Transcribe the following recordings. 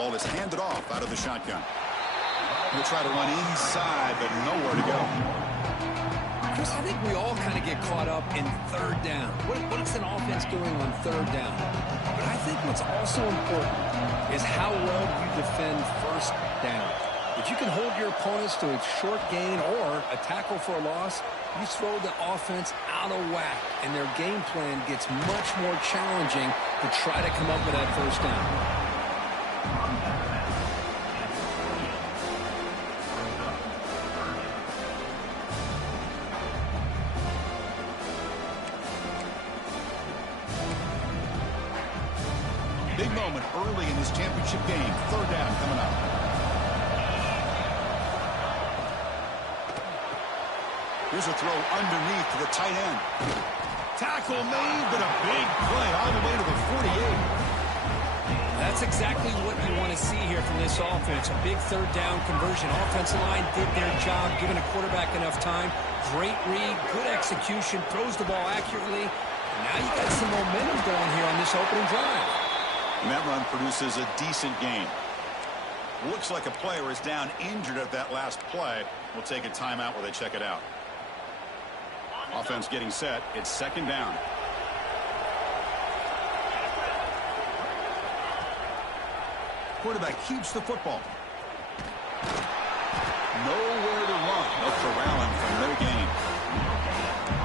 ball is handed off out of the shotgun. He'll try to run inside, but nowhere to go. Chris, I think we all kind of get caught up in third down. What is an offense doing on third down? But I think what's also important is how well you defend first down. If you can hold your opponents to a short gain or a tackle for a loss, you throw the offense out of whack, and their game plan gets much more challenging to try to come up with that first down. Big moment early in this championship game. Third down coming up. Here's a throw underneath to the tight end. Tackle made, but a big play all the way to the 48. That's exactly what you want to see here from this offense. A big third down conversion. Offensive line did their job, giving a quarterback enough time. Great read, good execution, throws the ball accurately. And now you got some momentum going here on this opening drive. And that run produces a decent gain. Looks like a player is down injured at that last play. We'll take a timeout while they check it out. Offense getting set. It's second down. Quarterback keeps the football. Nowhere to run. They'll corral him for no gain.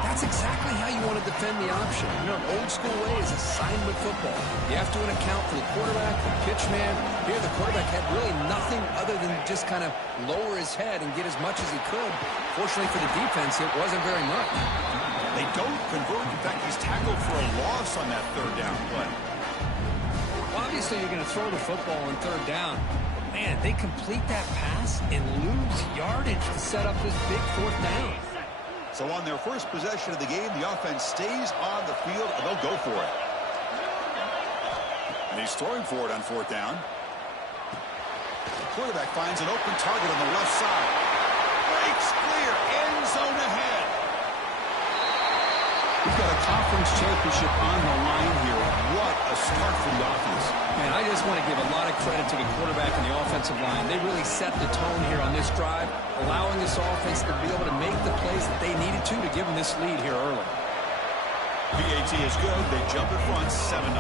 That's exactly how you want to defend the option. You know, an old school way is assignment football. You have to account for the quarterback, the pitch man. Here, the quarterback had really nothing other than just kind of lower his head and get as much as he could. Fortunately for the defense, it wasn't very much. They don't convert. In fact, he's tackled for a loss on that third down play. Well, obviously, you're going to throw the football on third down. But, man, they complete that pass and lose yardage to set up this big fourth down. So on their first possession of the game, the offense stays on the field, and they'll go for it. And he's throwing for it on fourth down. The quarterback finds an open target on the left side. Breaks clear. End zone ahead. We've got a conference championship on the line here. What a start for the offense. Man, I just want to give a lot of credit to the quarterback and the offensive line. They really set the tone here on this drive, allowing this offense to be able to make the plays that they needed to give them this lead here early. PAT is good. They jump in front, 7-0.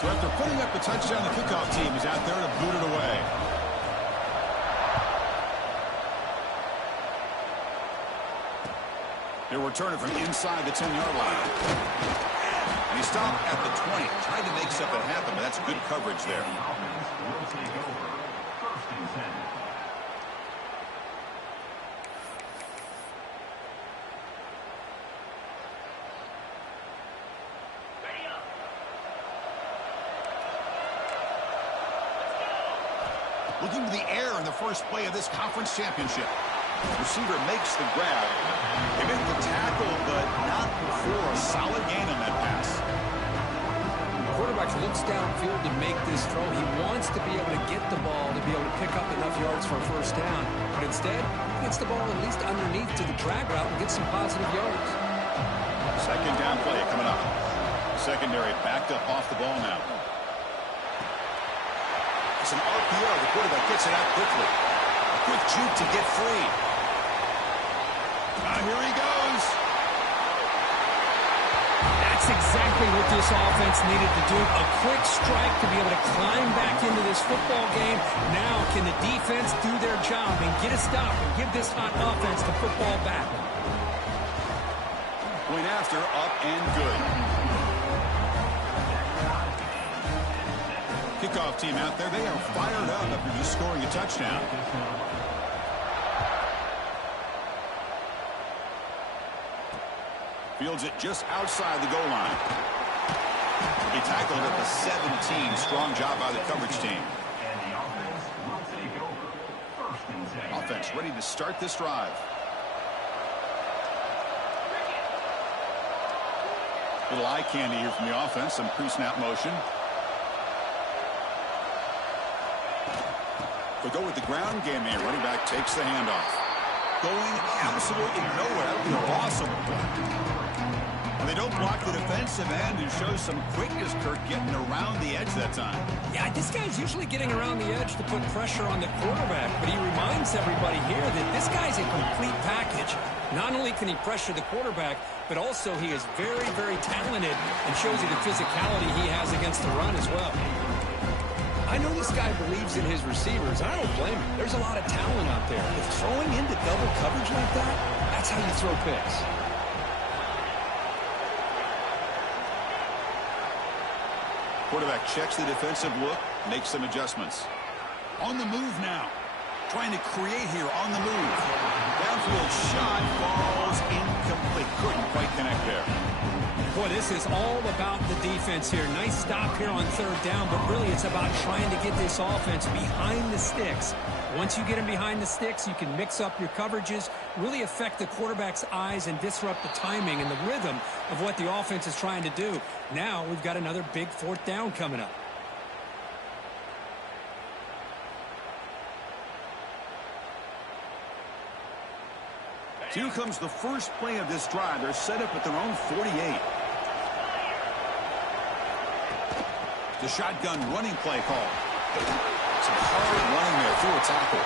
So after putting up the touchdown, the kickoff team is out there to boot it away. They'll return it from inside the 10-yard line. And he stopped at the 20, trying to make something happen, but that's good coverage there. Looking to the air in the first play of this conference championship. Receiver makes the grab. They make the tackle, but not before a solid gain on that pass. The quarterback looks downfield to make this throw. He wants to be able to get the ball to be able to pick up enough yards for a first down. But instead, he gets the ball at least underneath to the drag route and gets some positive yards. Second down play coming up. Secondary backed up off the ball now. It's an RPO. The quarterback gets it out quickly. A quick juke to get free. Here he goes. That's exactly what this offense needed to do. A quick strike to be able to climb back into this football game. Now can the defense do their job and get a stop and give this hot offense the football back? Point after, up and good. Kickoff team out there, they are fired up after just scoring a touchdown. Fields it just outside the goal line. He tackled at the 17. Strong job by the coverage team. Offense ready to start this drive. Little eye candy here from the offense. Some pre-snap motion. They'll go with the ground game here. Running back takes the handoff. Going absolutely nowhere. That would be a loss on the play. And they don't block the defensive end and show some quickness, Kirk, getting around the edge that time. Yeah, this guy's usually getting around the edge to put pressure on the quarterback, but he reminds everybody here that this guy's a complete package. Not only can he pressure the quarterback, but also he is very, very talented and shows you the physicality he has against the run as well. I know this guy believes in his receivers. I don't blame him. There's a lot of talent out there. But throwing into double coverage like that, that's how you throw picks. Quarterback checks the defensive look, makes some adjustments. On the move now. Trying to create here on the move. Downfield shot falls incomplete. Couldn't quite connect there. Boy, this is all about the defense here. Nice stop here on third down, but really it's about trying to get this offense behind the sticks. Once you get them behind the sticks, you can mix up your coverages, really affect the quarterback's eyes and disrupt the timing and the rhythm of what the offense is trying to do. Now we've got another big fourth down coming up. Here comes the first play of this drive. They're set up at their own 48. The shotgun running play call. Some hard running there through a tackle.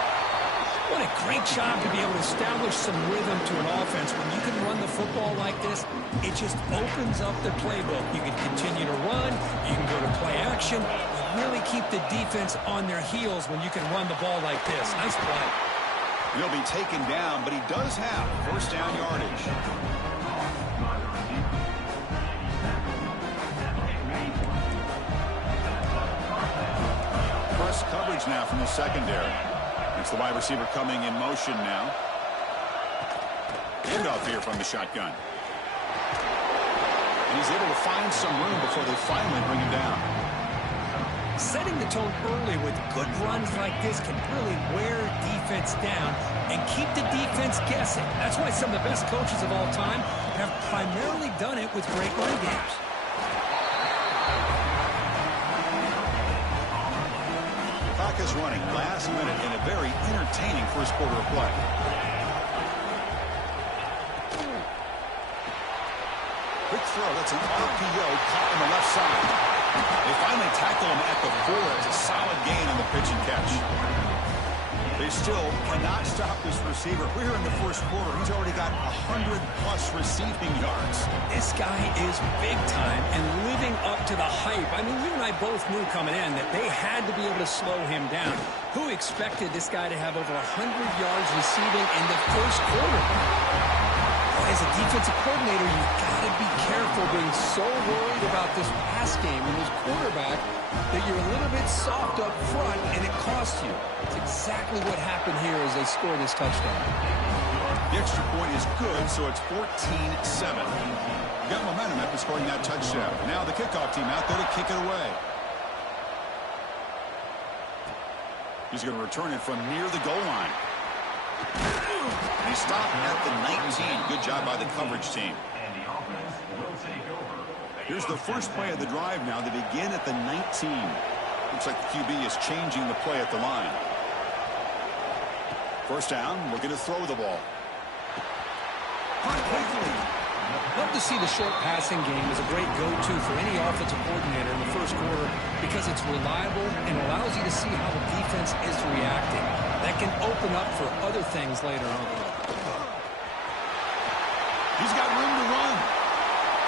What a great job to be able to establish some rhythm to an offense. When you can run the football like this, it just opens up the playbook. You can continue to run. You can go to play action. You really keep the defense on their heels when you can run the ball like this. Nice play. He'll be taken down, but he does have first down yardage. Press coverage now from the secondary. It's the wide receiver coming in motion now. Handoff here from the shotgun. And he's able to find some room before they finally bring him down. Setting the tone early with good runs like this can really wear defense down and keep the defense guessing. That's why some of the best coaches of all time have primarily done it with great run games. Clock is running last minute in a very entertaining first quarter of play. Quick throw. That's an RPO caught on the left side. They finally tackle him at the 4. It's a solid gain on the pitch and catch. They still cannot stop this receiver. We're here in the first quarter. He's already got 100-plus receiving yards. This guy is big time and living up to the hype. I mean, you and I both knew coming in that they had to be able to slow him down. Who expected this guy to have over 100 yards receiving in the first quarter? As a defensive coordinator, you've got to be careful being so worried about this pass game and this quarterback that you're a little bit soft up front and it costs you. It's exactly what happened here as they score this touchdown. The extra point is good, so it's 14-7. Got momentum after scoring that touchdown. Now the kickoff team out there to kick it away. He's going to return it from near the goal line. They stop at the 19. Good job by the coverage team. Here's the first play of the drive now. They begin at the 19. Looks like the QB is changing the play at the line. First down, looking to throw the ball. Love to see the short passing game as a great go-to for any offensive coordinator in the first quarter because it's reliable and allows you to see how the defense is reacting. That can open up for other things later on. He's got room to run.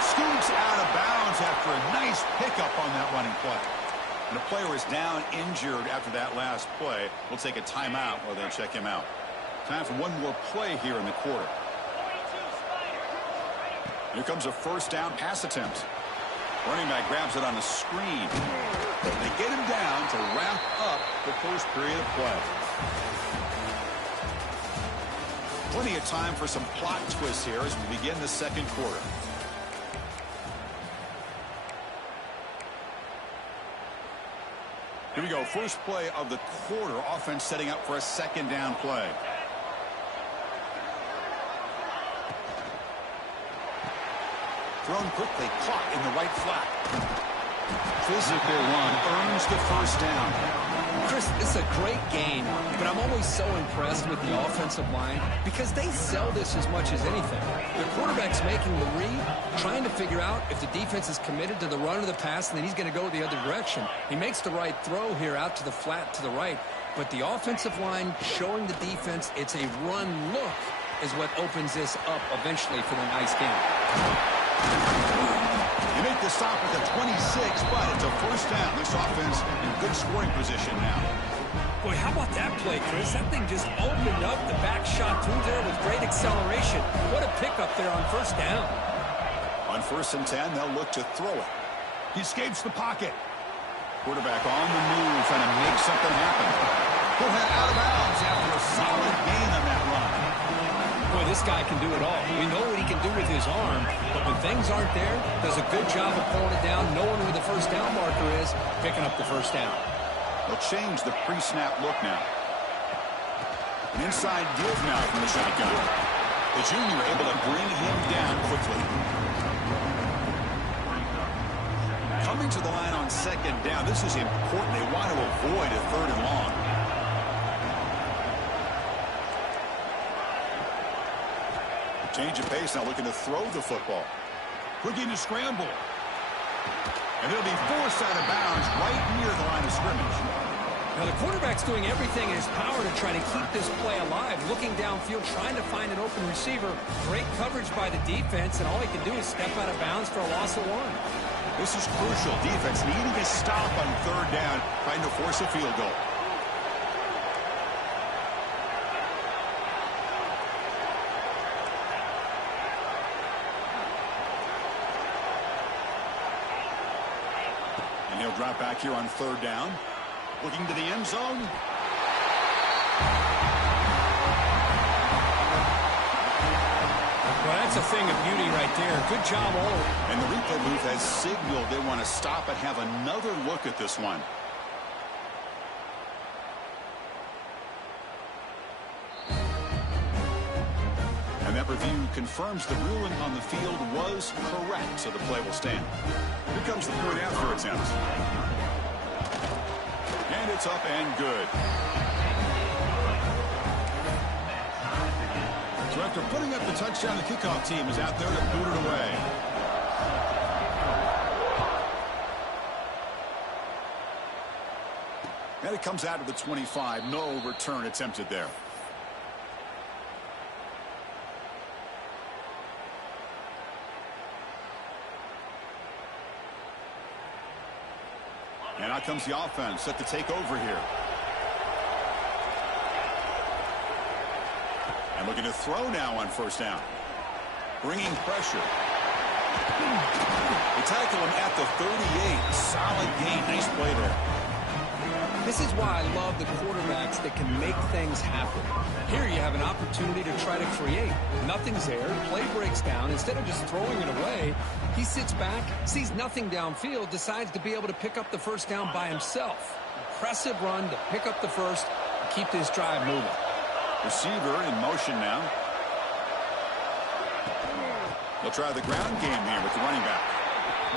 Scoots out of bounds after a nice pickup on that running play. And the player is down injured after that last play. We'll take a timeout while they check him out. Time for one more play here in the quarter. Here comes a first down pass attempt. Running back grabs it on the screen. They get him down to wrap up the first period of play. Plenty of time for some plot twists here as we begin the second quarter. Here we go. First play of the quarter. Offense setting up for a second down play. Thrown quickly, caught in the right flat. Physical run earns the first down. Chris, this is a great game, but I'm always so impressed with the offensive line because they sell this as much as anything. The quarterback's making the read, trying to figure out if the defense is committed to the run or the pass, and then he's going to go the other direction. He makes the right throw here out to the flat to the right, but the offensive line showing the defense it's a run look is what opens this up eventually for the nice game. You make the stop with a 26, but it's a first down. This offense in good scoring position now. Boy, how about that play, Chris? That thing just opened up. The back shot through there with great acceleration. What a pickup there on first down. On 1st and 10, they'll look to throw it. He escapes the pocket. Quarterback on the move, trying to make something happen. He'll head out of bounds after a solid gain on that run. Boy, this guy can do it all. We know what he can do with his arm, but when things aren't there, does a good job of pulling it down, knowing where the first down marker is, picking up the first down. They'll change the pre-snap look now. An inside give now from the shotgun. The junior able to bring him down quickly. Coming to the line on 2nd down. This is important. They want to avoid a 3rd and long. Change of pace now, looking to throw the football. Looking to scramble. And it'll be forced out of bounds right near the line of scrimmage. Now the quarterback's doing everything in his power to try to keep this play alive, looking downfield, trying to find an open receiver. Great coverage by the defense, and all he can do is step out of bounds for a loss of 1. This is crucial. Defense needing a stop on 3rd down, trying to force a field goal. And he'll drop back here on 3rd down. Looking to the end zone. Well, that's a thing of beauty right there. Good job all. And the replay booth has signaled they want to stop and have another look at this one. And that review confirms the ruling on the field was correct, so the play will stand. Here comes the point after attempt. And it's up and good. So after putting up the touchdown, the kickoff team is out there to boot it away. And it comes out to the 25. No return attempted there. And out comes the offense set to take over here. And looking to throw now on 1st down. Bringing pressure. They tackle him at the 38. Solid gain. Nice play there. This is why I love the quarterbacks that can make things happen. Here you have an opportunity to try to create. Nothing's there. Play breaks down. Instead of just throwing it away, he sits back, sees nothing downfield, decides to be able to pick up the first down by himself. Impressive run to pick up the first and keep this drive moving. Receiver in motion now. They'll try the ground game here with the running back.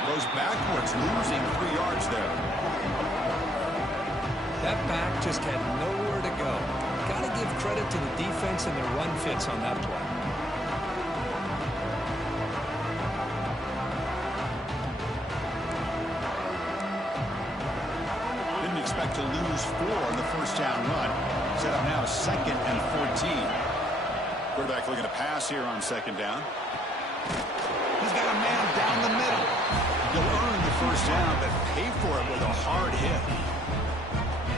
Goes backwards, losing 3 yards there. That back just had nowhere to go. Got to give credit to the defense and their run fits on that play. Didn't expect to lose 4 on the first down run. Set up now 2nd and 14. Quarterback looking to pass here on 2nd down. He's got a man down the middle. He'll earn the first down, but pay for it with a hard hit.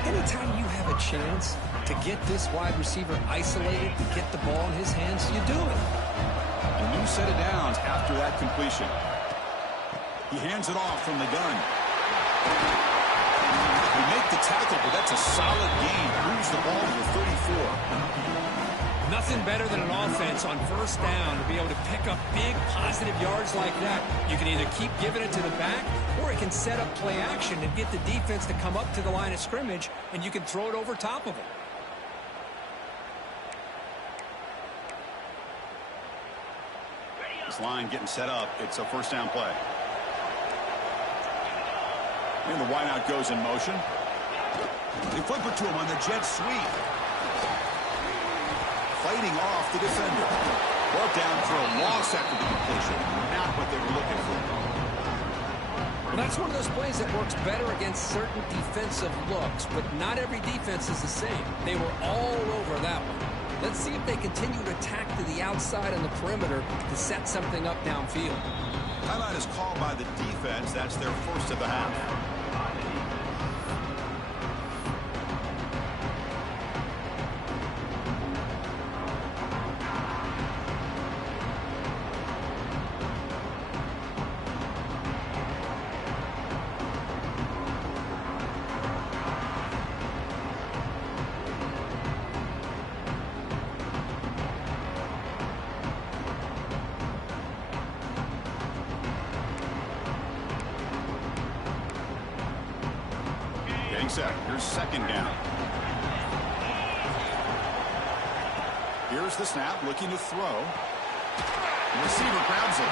Anytime you have a chance to get this wide receiver isolated and get the ball in his hands, you do it. A new set of downs after that completion. He hands it off from the gun. We make the tackle, but that's a solid gain. Moves the ball to the 34. Nothing better than an offense on first down to be able to pick up big positive yards like that. You can either keep giving it to the back, or it can set up play action and get the defense to come up to the line of scrimmage, and you can throw it over top of them. This line getting set up. It's a first down play. And the wideout goes in motion. They flip it to him on the jet sweep. Fighting off the defender. Brought down for a loss after the completion. Not what they were looking for. Well, that's one of those plays that works better against certain defensive looks, but not every defense is the same. They were all over that one. Let's see if they continue to attack to the outside on the perimeter to set something up downfield. Timeout is called by the defense. That's their first of the half. Set. Here's second down. Here's the snap, looking to throw. The receiver grabs it.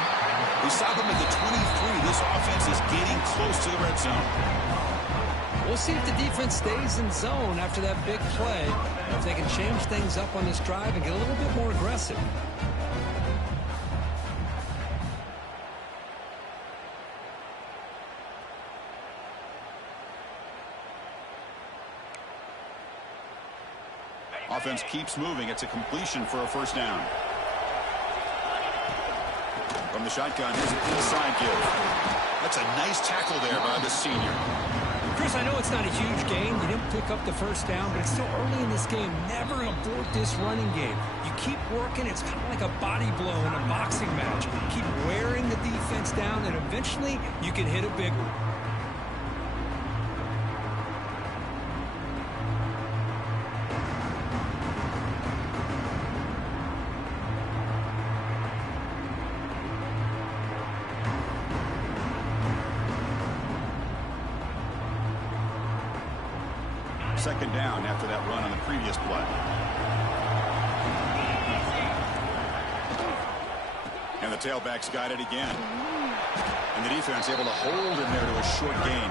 We stop him at the 23. This offense is getting close to the red zone. We'll see if the defense stays in zone after that big play, or if they can change things up on this drive and get a little bit more aggressive. Offense keeps moving. It's a completion for a first down. From the shotgun, here's an inside give. That's a nice tackle there by the senior. Chris, I know it's not a huge gain. You didn't pick up the first down, but it's still early in this game. Never abort this running game. You keep working. It's kind of like a body blow in a boxing match. Keep wearing the defense down, and eventually you can hit a big one. Second down after that run on the previous play. And the tailback's got it again. And the defense able to hold him there to a short gain.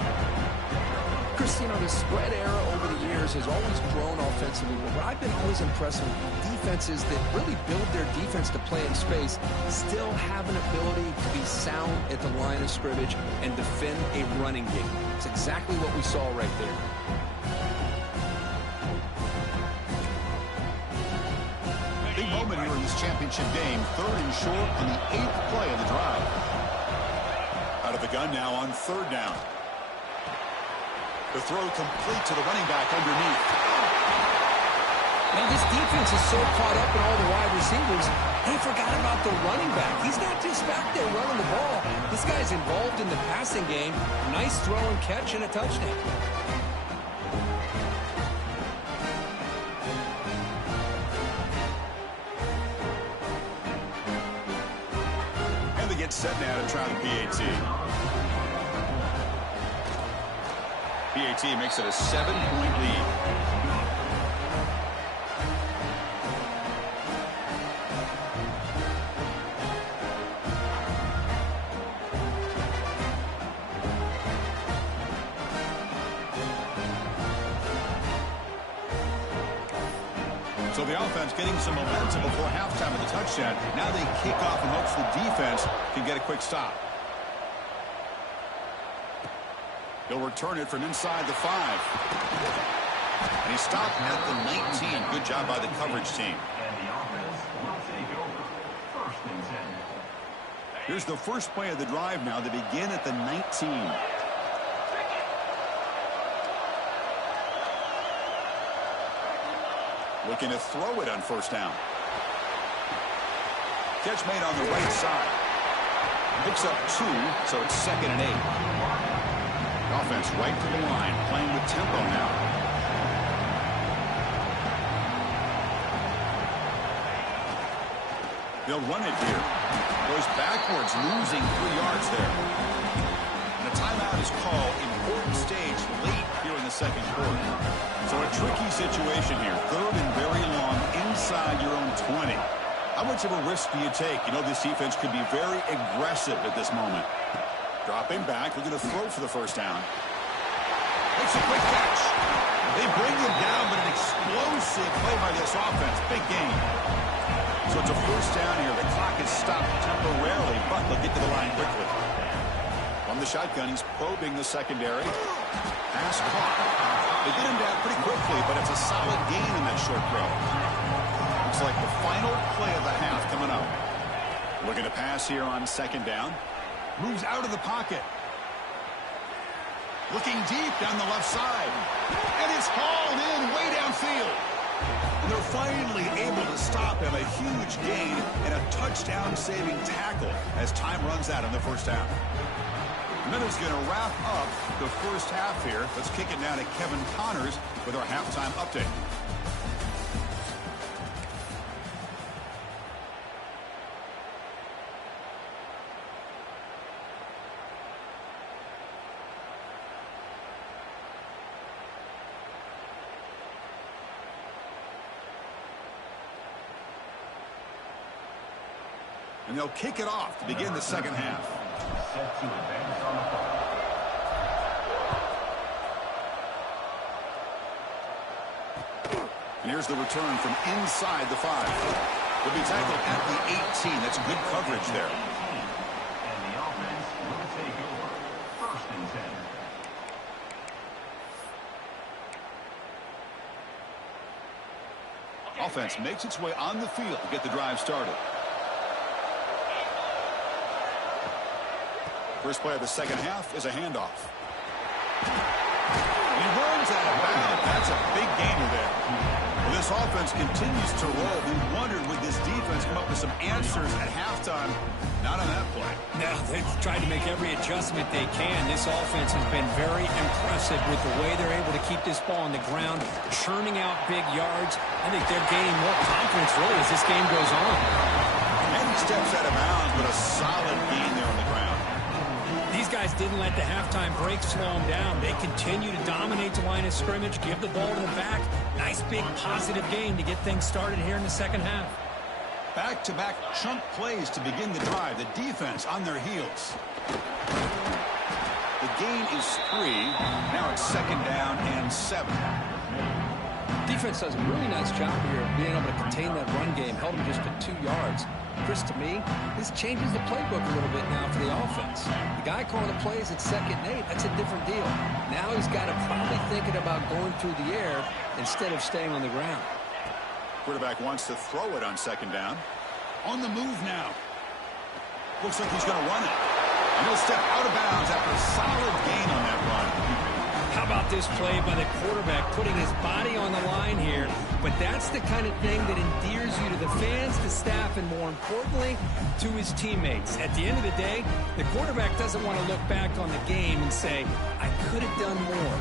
Chris, you know, the spread era over the years has always grown offensively. But what I've been always impressed with defenses that really build their defense to play in space still have an ability to be sound at the line of scrimmage and defend a running game. It's exactly what we saw right there. Big moment here in this championship game. Third and short on the 8th play of the drive. Out of the gun now on third down. The throw complete to the running back underneath. Now this defense is so caught up in all the wide receivers, they forgot about the running back. He's not just back there running the ball. This guy's involved in the passing game. Nice throw and catch and a touchdown. Set now to try the PAT. PAT makes it a 7-point lead. So the offense getting some momentum before halftime of the touchdown. Now they kick off in hopes the defense can get a quick stop. He'll return it from inside the 5. And he stopped at the 19. Good job by the coverage team. Here's the first play of the drive now. They begin at the 19. Looking to throw it on first down. Catch made on the right side. Picks up 2, so it's 2nd and 8. Offense right to the line, playing with tempo now. They'll run it here. Goes backwards, losing 3 yards there. And a timeout is called. Important stage late here in the second quarter. So a tricky situation here. 3rd and very long inside your own 20. How much of a risk do you take? You know, this defense could be very aggressive at this moment. Dropping back, looking to throw for the first down. Makes a quick catch. They bring him down, but an explosive play by this offense. Big gain. So it's a first down here. The clock is stopped temporarily, but they'll get to the line quickly. From the shotgun, he's probing the secondary. Pass caught. They get him down pretty quickly, but it's a solid gain in that short throw. Looks like the final play of the half coming up. Looking to pass here on second down. Moves out of the pocket. Looking deep down the left side. And it's hauled in way downfield. And they're finally able to stop him. A huge gain and a touchdown-saving tackle as time runs out in the first half. And then it's going to wrap up the first half here. Let's kick it down to Kevin Connors with our halftime update. And they'll kick it off to begin the second half. And here's the return from inside the 5. Will be tackled at the 18. That's good coverage there. And the offense will take over. First and 10. Offense makes its way on the field to get the drive started. First play of the second half is a handoff. He runs out of bounds. That's a big gainer there. Well, this offense continues to roll. We wondered, would this defense come up with some answers at halftime? Not on that play. No, they've tried to make every adjustment they can. This offense has been very impressive with the way they're able to keep this ball on the ground, churning out big yards. I think they're gaining more confidence, really, as this game goes on. And he steps out of bounds, but a solid gain there on the ground. These guys didn't let the halftime break slow them down. They continue to dominate the line of scrimmage, give the ball to the back. Nice big positive gain to get things started here in the second half. Back-to-back chunk plays to begin the drive. The defense on their heels. The gain is 3. Now it's second down and 7. Defense does a really nice job here of being able to contain that run game. Held them just to 2 yards. Chris, to me, this changes the playbook a little bit now for the offense. The guy calling the plays at 2nd and 8, that's a different deal. Now he's got to probably thinking about going through the air instead of staying on the ground. Quarterback wants to throw it on second down. On the move now. Looks like he's going to run it. And he'll step out of bounds after a solid gain on that run. How about this play by the quarterback, putting his body on the line here? But that's the kind of thing that endears you to the fans, the staff, and more importantly, to his teammates. At the end of the day, the quarterback doesn't want to look back on the game and say, I could have done more.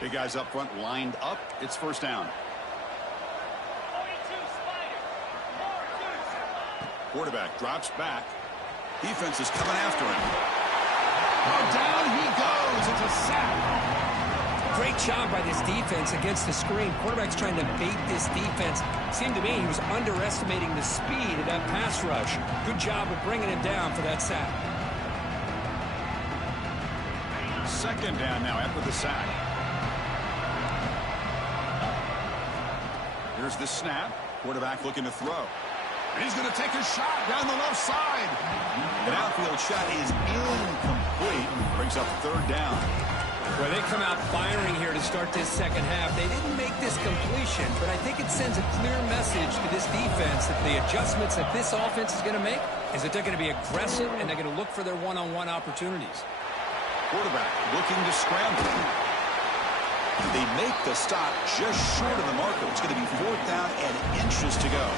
Big guys up front lined up. It's first down. Quarterback drops back. Defense is coming after him. Oh, down he goes. It's a sack. Great job by this defense against the screen. Quarterback's trying to bait this defense. Seemed to me he was underestimating the speed of that pass rush. Good job of bringing him down for that sack. Second down now after the sack. Here's the snap. Quarterback looking to throw. And he's going to take a shot down the left side. An outfield shot is incomplete. Brings up third down. Well, they come out firing here to start this second half. They didn't make this completion, but I think it sends a clear message to this defense that the adjustments that this offense is going to make is that they're going to be aggressive and they're going to look for their one-on-one opportunities. Quarterback looking to scramble. They make the stop just short of the marker. It's going to be fourth down and inches to go.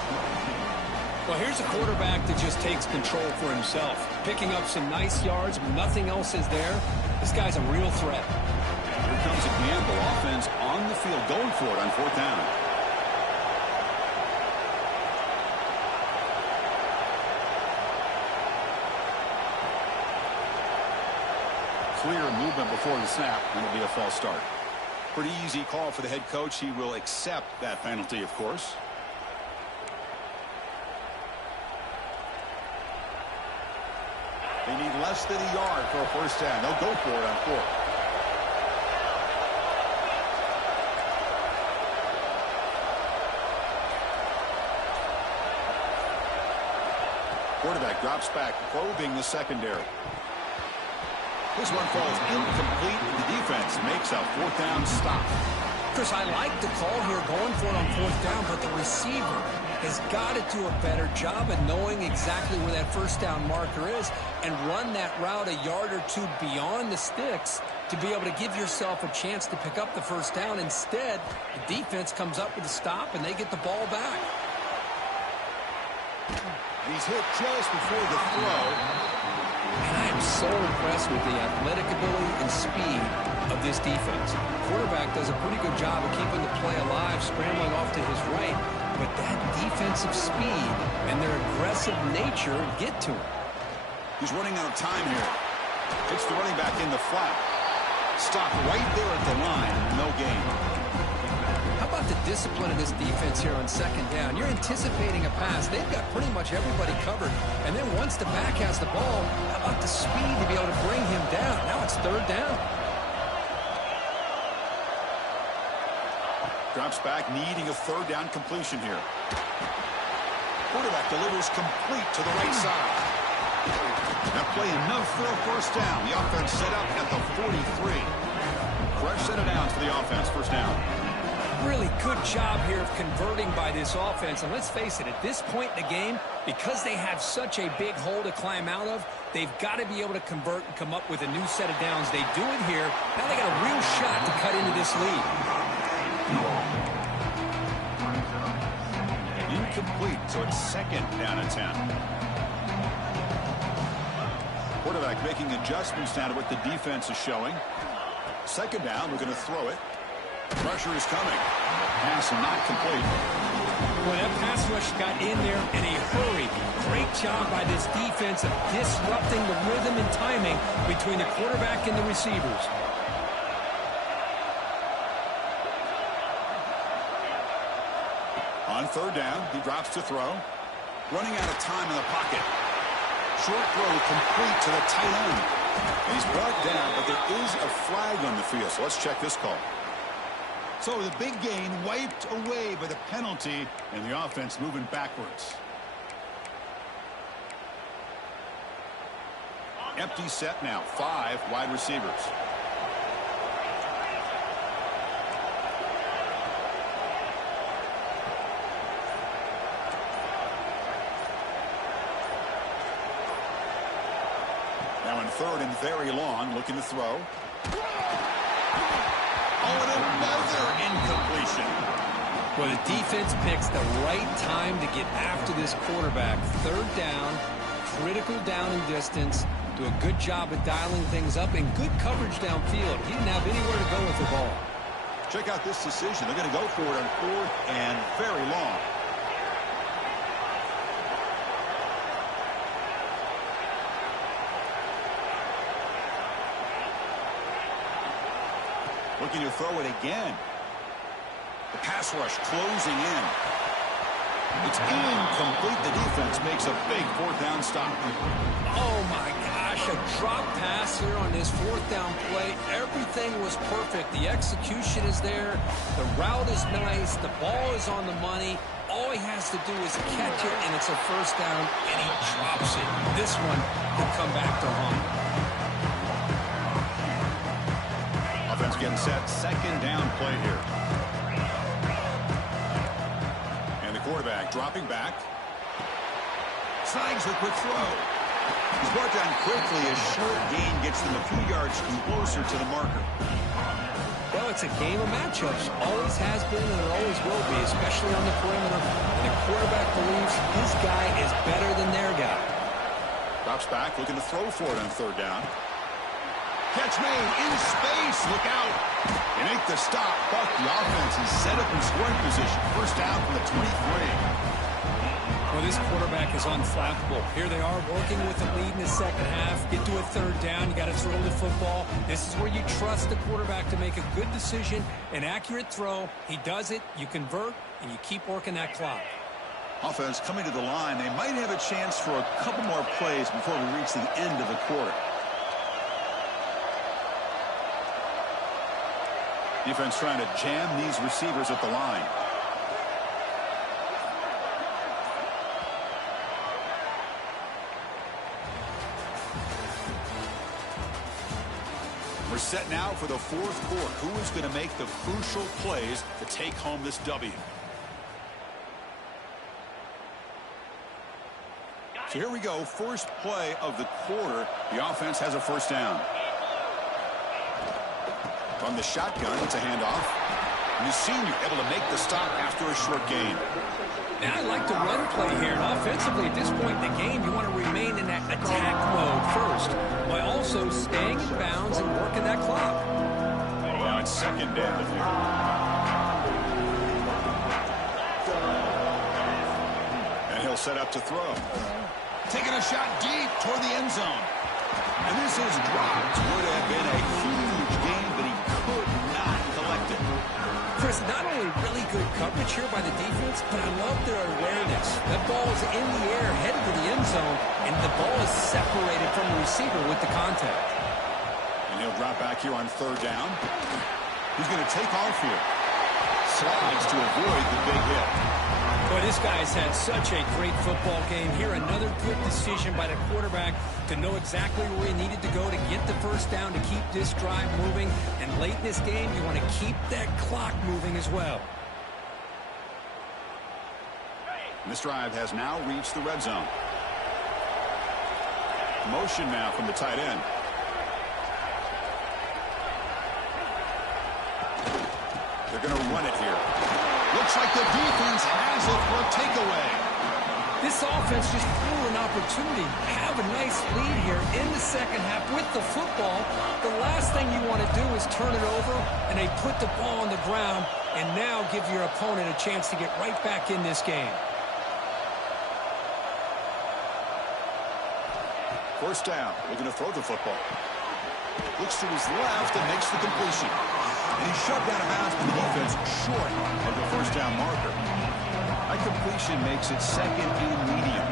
Well, here's a quarterback that just takes control for himself. Picking up some nice yards when nothing else is there. This guy's a real threat. Here comes a gamble. Offense on the field going for it on fourth down. Clear movement before the snap, and it'll be a false start. Pretty easy call for the head coach. He will accept that penalty, of course. They need less than a yard for a first down. They'll go for it on fourth. Quarterback drops back, probing the secondary. This one falls incomplete. The defense makes a fourth down stop. Chris, I like the call here going for it on fourth down, but the receiver has got to do a better job of knowing exactly where that first down marker is and run that route a yard or two beyond the sticks to be able to give yourself a chance to pick up the first down. Instead, the defense comes up with a stop and they get the ball back. He's hit just before the throw. And I am so impressed with the athletic ability and speed of this defense. Quarterback does a pretty good job of keeping the play alive, scrambling off to his right, but that defensive speed and their aggressive nature get to him. He's running out of time here. It's the running back in the flat. Stop right there at the line. No gain. How about the discipline of this defense here on second down? You're anticipating a pass. They've got pretty much everybody covered. And then once the back has the ball, how about the speed to be able to bring him down? Now it's third down. Drops back, needing a third down completion here. Quarterback delivers complete to the right side. That play enough for a first down. The offense set up at the 43. Fresh set of downs for the offense. First down. Really good job here of converting by this offense. And let's face it, at this point in the game, because they have such a big hole to climb out of, they've got to be able to convert and come up with a new set of downs. They do it here. Now they got a real shot to cut into this lead. Incomplete, so it's second down and 10. Quarterback making adjustments now to what the defense is showing. Second down, we're going to throw it. Pressure is coming. Pass not complete. Well, that pass rush got in there in a hurry. Great job by this defense of disrupting the rhythm and timing between the quarterback and the receivers. On third down, he drops to throw. Running out of time in the pocket. Short throw complete to the tight end. And he's brought down, but there is a flag on the field. So let's check this call. So the big gain wiped away by the penalty, and the offense moving backwards. Empty set now. 5 wide receivers. Now in third and very long, looking to throw. Oh, and another incompletion. Well, the defense picks the right time to get after this quarterback. Third down, critical down and distance. Do a good job of dialing things up and good coverage downfield. He didn't have anywhere to go with the ball. Check out this decision. They're going to go for it on fourth and very long. Looking to throw it again. The pass rush closing in. It's incomplete. The defense makes a big fourth down stop. Oh, my gosh. A drop pass here on this fourth down play. Everything was perfect. The execution is there. The route is nice. The ball is on the money. All he has to do is catch it, and it's a first down, and he drops it. This one will come back to haunt. Offense getting set. Second down play here. And the quarterback dropping back. Snags a quick throw. He's brought down quickly. A short gain gets them a few yards closer to the marker. Well, it's a game of matchups. Always has been and it always will be, especially on the perimeter. And the quarterback believes his guy is better than their guy. Drops back, looking to throw for it on third down. Catch made in space. Look out. They make the stop, but the offense is set up in scoring position. First down from the 23. Well, this quarterback is unflappable. Here they are working with the lead in the second half. Get to a third down. You got to throw the football. This is where you trust the quarterback to make a good decision, an accurate throw. He does it. You convert, and you keep working that clock. Offense coming to the line. They might have a chance for a couple more plays before we reach the end of the quarter. Defense trying to jam these receivers at the line. We're set now for the fourth quarter. Who is going to make the crucial plays to take home this W? So here we go. First play of the quarter. The offense has a first down. From the shotgun, it's a handoff. And the senior able to make the stop after a short gain. Now I like the run play here. And offensively, at this point in the game, you want to remain in that attack mode first, while also staying in bounds and working that clock. Now it's second down here. And he'll set up to throw. Taking a shot deep toward the end zone. And this is dropped. Would have been a huge game, but he could not collect it. Chris, not only really good coverage here by the defense, but I love their awareness. That ball is in the air, headed to the end zone, and the ball is separated from the receiver with the contact. And he'll drop back here on third down. He's going to take off here. Slides to avoid the big hit. Boy, this guy's had such a great football game here. Another good decision by the quarterback to know exactly where he needed to go to get the first down to keep this drive moving. And late in this game, you want to keep that clock moving as well. This drive has now reached the red zone. Motion now from the tight end. They're going to run it here. Looks like the defense has it for a takeaway. This offense just blew an opportunity. Have a nice lead here in the second half with the football. The last thing you want to do is turn it over, and they put the ball on the ground and now give your opponent a chance to get right back in this game. First down. Looking to throw the football. Looks to his left and makes the completion. And he's shoved out of bounds by the defense short of the first down marker. That completion makes it second and medium.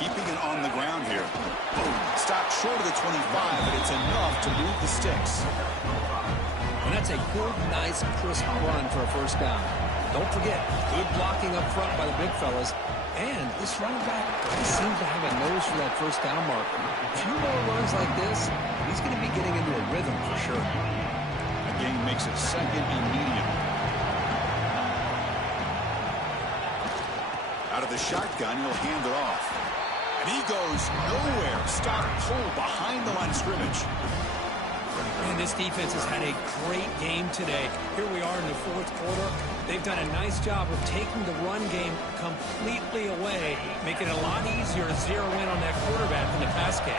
Keeping it on the ground here. Boom. Stopped short of the 25, but it's enough to move the sticks. And that's a good, nice, crisp run for a first down. Don't forget, good blocking up front by the big fellas. And this running back seems to have a nose for that first down marker. A few more runs like this, he's going to be getting into a rhythm for sure. The game makes it second and medium. Out of the shotgun, he'll hand it off. And he goes nowhere. Stop pull behind the line of scrimmage. And this defense has had a great game today. Here we are in the fourth quarter. They've done a nice job of taking the run game completely away, making it a lot easier to zero in on that quarterback in the pass game.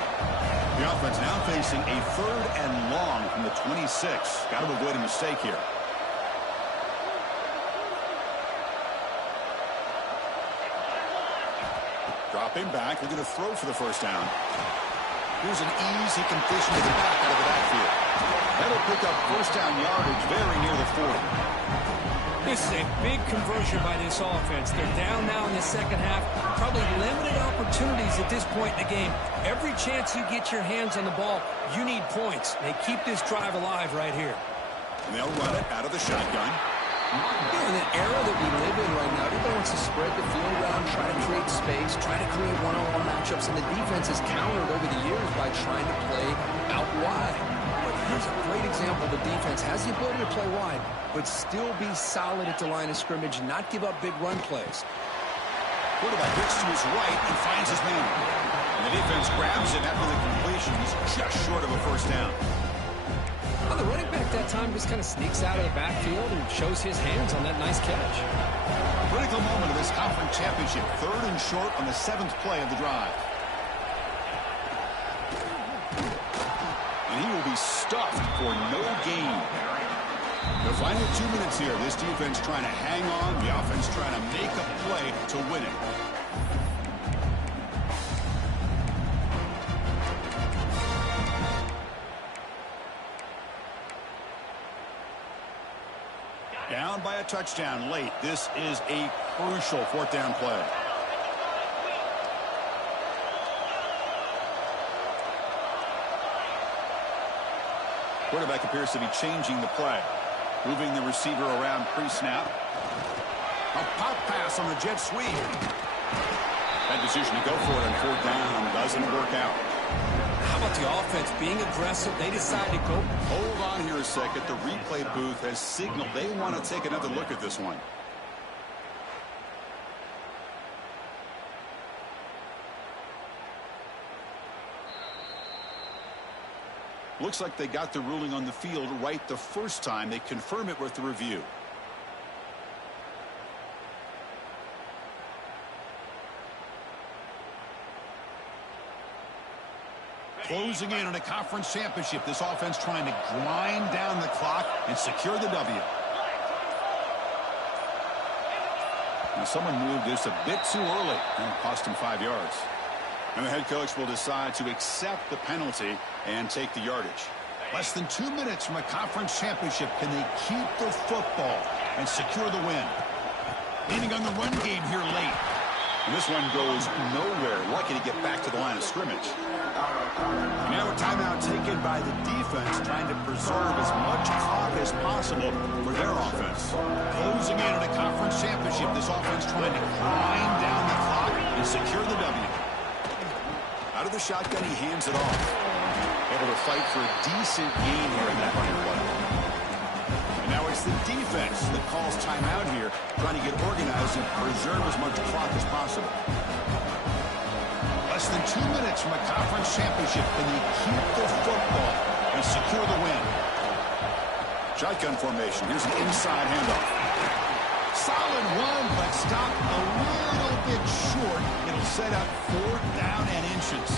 The offense now facing a third and long from the 26. Got to avoid a mistake here. Dropping back, looking to throw for the first down. Here's an easy completion to the back out of the backfield. That'll pick up first down yardage very near the 40. This is a big conversion by this offense. They're down now in the second half. Probably limited opportunities at this point in the game. Every chance you get your hands on the ball, you need points. They keep this drive alive right here. And they'll run it out of the shotgun. You know, in the era that we live in right now, everybody wants to spread the field around, try to create space, try to create one-on-one matchups, and the defense has countered over the years by trying to play out wide. But here's a great example. The defense has the ability to play wide, but still be solid at the line of scrimmage, not give up big run plays. Quarterback looks to his right and finds his man. And the defense grabs him after the completion. He's just short of a first down. Well, the running back that time just kind of sneaks out of the backfield and shows his hands on that nice catch. Critical moment of this conference championship. Third and short on the 7th play of the drive. And he will be stuffed for no gain. The final 2 minutes here. This defense trying to hang on. The offense trying to make a play to win it. Down by a touchdown late. This is a crucial fourth down play. Quarterback appears to be changing the play. Moving the receiver around pre-snap. A pop pass on the jet sweep. That decision to go for it on fourth down doesn't work out. How about the offense being aggressive? They decide to go. Hold on here a second. The replay booth has signaled they want to take another look at this one. Looks like they got the ruling on the field right the first time. They confirm it with the review. Closing in on a conference championship. This offense trying to grind down the clock and secure the W. Now someone moved this a bit too early, and it cost him 5 yards. And the head coach will decide to accept the penalty and take the yardage. Less than 2 minutes from a conference championship. Can they keep the football and secure the win? Leaning on the run game here late. And this one goes nowhere. Lucky to get back to the line of scrimmage. Now a timeout taken by the defense, trying to preserve as much clock as possible for their offense. Closing in on a conference championship. This offense trying to grind down the clock and secure the W. Out of the shotgun, he hands it off. Able to fight for a decent gain here in that running play. And now it's the defense that calls timeout here, trying to get organized and preserve as much clock as possible. Less than 2 minutes from a conference championship. Can they keep the football and secure the win? Shotgun formation. Here's an inside handoff. Solid run, but stopped a little bit short. It'll set up fourth down and inches.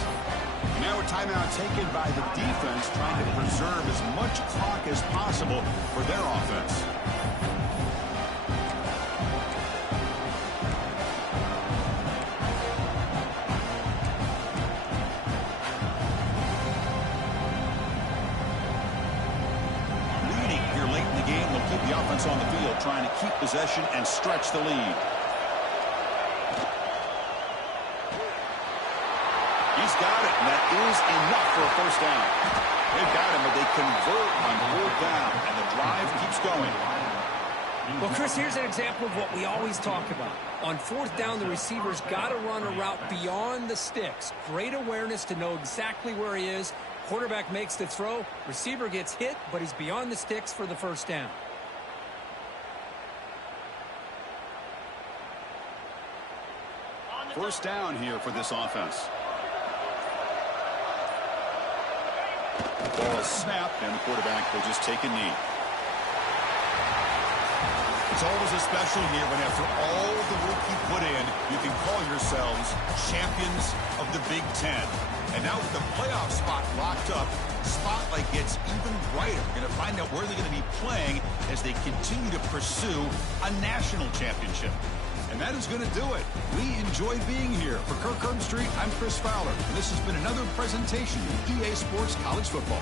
Now a timeout taken by the defense, trying to preserve as much clock as possible for their offense. Leading here late in the game, they'll keep the offense on the field, trying to keep possession and stretch the lead. He's got it, and that is enough for a first down. They've got him, but they convert on fourth down, and the drive keeps going. Well, Chris, here's an example of what we always talk about. On fourth down, the receiver's got to run a route beyond the sticks. Great awareness to know exactly where he is. Quarterback makes the throw. Receiver gets hit, but he's beyond the sticks for the first down. First down here for this offense. Ball is snapped, and the quarterback will just take a knee. It's always a special year when after all the work you put in, you can call yourselves champions of the Big Ten. And now with the playoff spot locked up, the spotlight gets even brighter. We're going to find out where they're going to be playing as they continue to pursue a national championship. And that is going to do it. We enjoy being here. For Kirk Street, I'm Chris Fowler. And this has been another presentation of EA Sports College Football.